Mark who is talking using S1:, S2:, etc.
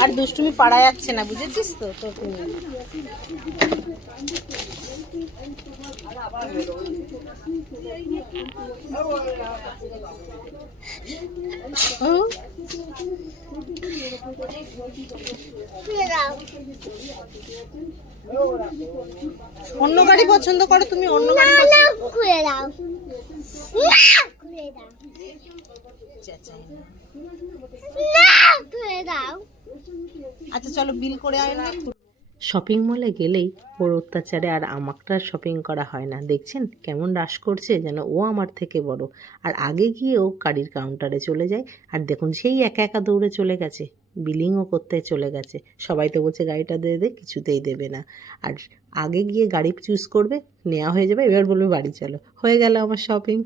S1: আর দুষ্টুমি পারা যাচ্ছে না বুঝেছিস তো তোর তুমি? অন্য গাড়ি পছন্দ করো তুমি অন্য গাড়ি পছন্দ
S2: খুলে দাও। না খুলে দাও। না খুলে দাও।
S1: আচ্ছা চলো বিল করে আনবে
S3: শপিং মলে গেলেই ওর অত্যাচারে আর আমাকটার শপিং করা হয় না। দেখছেন? কেমন রাশ করছে যেন ও আমার থেকে বড়। আর আগে গিয়ে ও গাড়ির কাউন্টারে চলে যায়। আর দেখুন সেই একা একা দৌড়ে চলে গেছে। বিলিংও করতে চলে গেছে। সবাই তো বলছে, গাড়িটা দিয়ে দে, কিছুতেই দেবে না। আর আগে গিয়ে গাড়ি চুজ করবে নেওয়া হয়ে যাবে, এবার বলবে, বাড়ি চলো। হয়ে গেল আমার শপিং